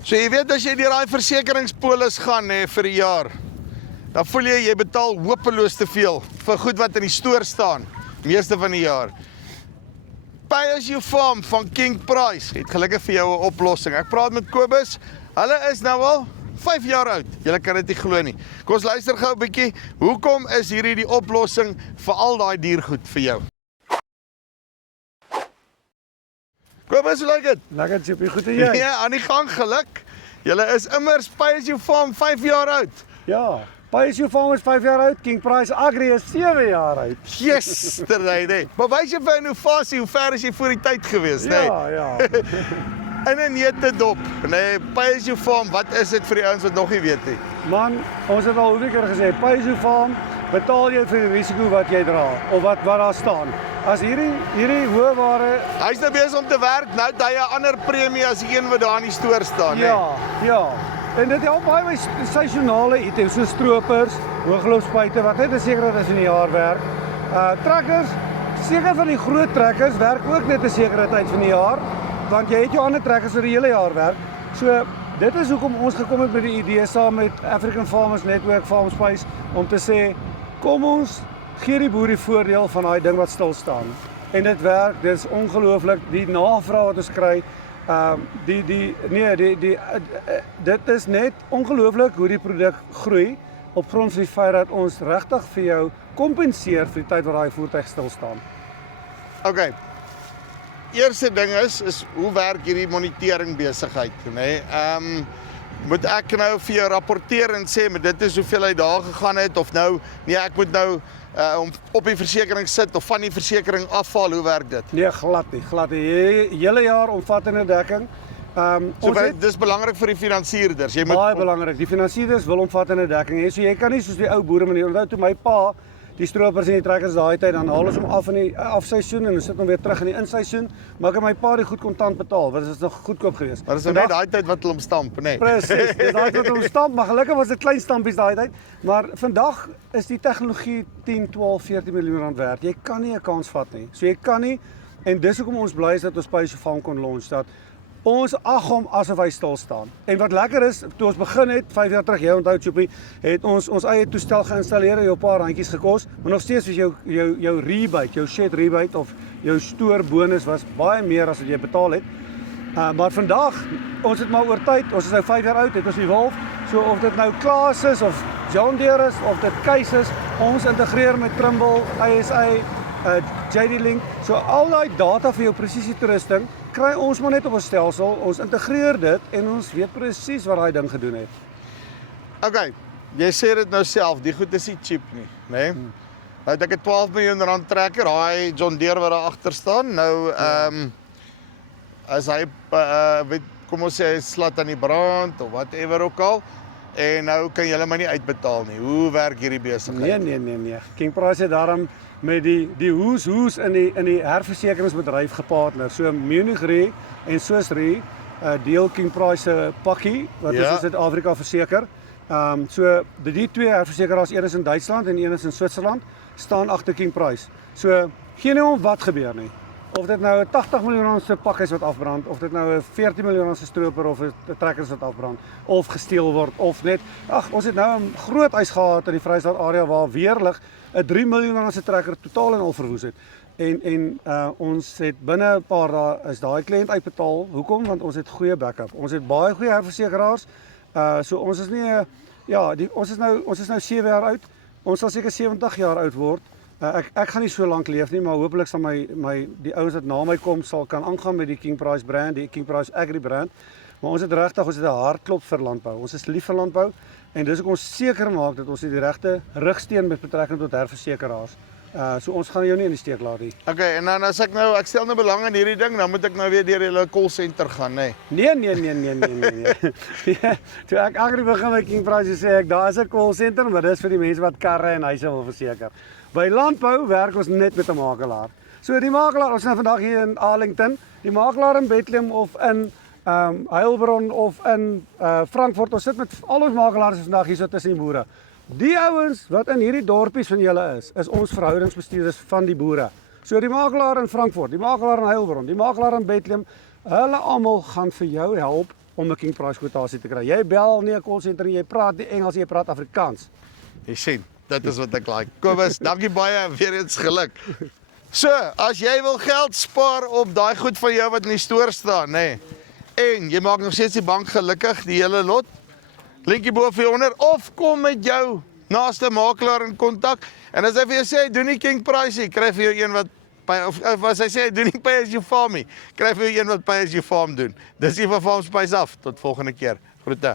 So jy weet as jy deur daai versekeringspolis gaan vir 'n jaar, dan voel jy betaal hopeloos te veel vir goed wat in die stoor staan, meeste van die jaar. Pay as you farm van King Price het gelukkig vir jou 'n oplossing. Ek praat met Kobus. Hulle is nou al 5 jaar oud. Julle kan dit nie glo nie. Kom ons luister gou 'n bietjie. Hoekom is hierdie die oplossing vir al daai diergoed vir jou? Kobus, hoe lyk dit? Lekker Chippy, goed en jy? Ja, aan die gang geluk. Julle is immers Pay as you farm 5 jaar oud. Ja, Pay as you farm is 5 jaar oud, King Price Agri is 7 jaar oud. Yesterday. Maar wys jy vir innovasie, hoe ver is jy voor die tyd gewees, nee? Ja. In 'n neutedop, nee, Pay as you farm, wat is dit vir die ouens wat nog nie weet nie? Man, ons het al hoeveel keer gesê, Pay as you farm, betaal jy vir die risiko wat jy dra, of wat daar staan. As hierdie hoë ware... Hy's nou besig om te werk, nou het hy 'n ander premie as die een wat daar in die stoor staan, Ja. En dit help baie by seisonale items, so stroopers, hoogloopspuite, wat net 'n sekere is in die jaar werk. Trekkers, seker van die groot trekkers werk ook net 'n sekere tyd van die jaar, want jy het jou ander trekkers vir die hele jaar werk. So, dit is hoekom ons gekom het met die idee saam met African Farmers Network, FarmSpace, om te sê, kom ons gee die boer die voordeel van daai ding wat stil staan. En dit werk, dit is ongelooflik, die navraag wat ons kry, dit is net ongelooflik hoe die produk groei op grond van die feit dat ons regtig vir jou kompenseer vir die tyd wat daai voertuig stil staan. Okay. Eerste ding is hoe werk hierdie monitering besigheid, nê? Moet ek nou vir jou rapporteer en sê, maar dit is hoeveel hy daar gegaan het, of nou, nee, ek moet nou op die versekering sit, of van die versekering afval, hoe werk dit? Nee, glad nie. Hele jaar omvattende dekking. So dis belangrik vir die finansierder. Baie belangrik. Die finansierder wil omvattende dekking hê. So jy kan nie soos die ou boere manier, onthou toe my pa die stroopers en die trekkers daai tyd, dan haal ons hom af in die afseisoen en dan sit hom weer terug in die inseisoen, maar ek het my pa die goed kontant betaal, want dit is nog goedkoop geweest. Maar dis net daai tyd wat hulle hom stamp, nê? Presies, dis daai wat hom stamp, maar gelukkig was dit klein stampies daai tyd, maar vandag is die tegnologie 10, 12, 14 miljoen rand werd. Jy kan nie 'n kans vat nie. So jy kan nie, en dis hoekom ons bly is dat ons Pay as you farm kon launch, dat ons ag hom asof hy stil staan. En wat lekker is, toe ons begin het 5 jaar terug, jy onthou Chippy, het ons eie toestel geïnstalleer en jou 'n paar randjies gekos, maar nog steeds was jou rebate, jou shed rebate of jou stoor bonus was baie meer as wat jy betaal het. Maar vandag, ons het maar oor tyd, ons is nou 5 jaar oud, het ons evolve, so of dit nou Klaas is of John Deere is of dit Keis is, ons integreer met Trimble, ISA, JD Link, so al daai data vir jou presisietoerusting kry ons maar net op 'n stelsel, ons integreer dit en ons weet presies wat daai ding gedoen het. Okay, jy sê dit nou self, die goed is nie cheap nie, nê? Nou het ek 'n 12 miljoen rand trekker, daai John Deere wat daar agter staan. Nou as hy kom ons sê hy slat aan die brand of whatever ook al, en nou kan jy hulle maar nie uitbetaal nie. Hoe werk hierdie besigheid? Nee. King Price het daarom met die hoes in die herversekeringsbedryf gepartner. So Munich Re en Swiss Re deel King Price se pakkie wat ons in Suid-Afrika verseker. So die twee herversekeraars, een is in Duitsland en een is in Switserland, staan agter King Price. So geen nie om wat gebeur nie. Of dit nou 'n 80 miljoen rand se pak is wat afbrand, of dit nou 'n 14 miljoen rand se stroper of 'n trekker wat afbrand, of gesteel word, of net, ons het nou 'n groot eis gehad in die Vrystaat area waar weerlig 'n 3 miljoen rand se trekker totaal en al verwoes het. En ons het binne 'n paar dae is daai kliënt uitbetaal. Hoekom? Want ons het goeie backup. Ons het baie goeie herversekeraars. So ons is nie ons is nou 7 jaar oud. Ons sal seker 70 jaar oud word. Ek gaan nie so lank leef nie, maar hopelik sal die ouens wat na my kom sal kan aangaan met die King Price brand, die King Price Agri brand. Maar ons het 'n hartklop vir landbou. Ons is lief vir landbou en dis hoekom ons seker maak dat ons die regte rigsteen met betrekking tot herversekeraars. So ons gaan jou nie in die steek laat nie. Okay, en dan as ek stel nou belang in hierdie ding, dan moet ek nou weer deur julle call center gaan, nê? Nee. Toe ek Agri begin met King Price sê ek, daar is 'n call center, maar dis vir die mense wat karre en huise wil verseker. By landbou werk ons net met 'n makelaar. So die makelaar, ons is nou vandag hier in Arlington, die makelaar in Bethlehem of in Heilbron of in Frankfurt, ons sit met al ons makelaars vandag hier so tussen die boere. Die ouens wat in hierdie dorpies van julle is ons verhoudingsbestuurders van die boere. So die makelaar in Frankfurt, die makelaar in Heilbron, die makelaar in Bethlehem, hulle almal gaan vir jou help om 'n King Price kwotasie te kry. Jy bel nie 'n call center nie, jy praat nie Engels, jy praat Afrikaans. Jy sien, dit is wat ek like. Kobus, dankie baie, weer eens geluk. So, as jy wil geld spaar op daai goed van jou wat in die stoor staan, nê, en jy maak nog steeds die bank gelukkig, die hele lot, linkie bo vir jou onder, of kom met jou naaste makelaar in kontak, en as hy vir jou sê, doen nie King Price nie, kry vir jou een wat, of as hy sê, doen nie Pay As You Farm nie, kry vir jou een wat Pay As You Farm doen. Dis hier van Farm Spice af, tot volgende keer, groete.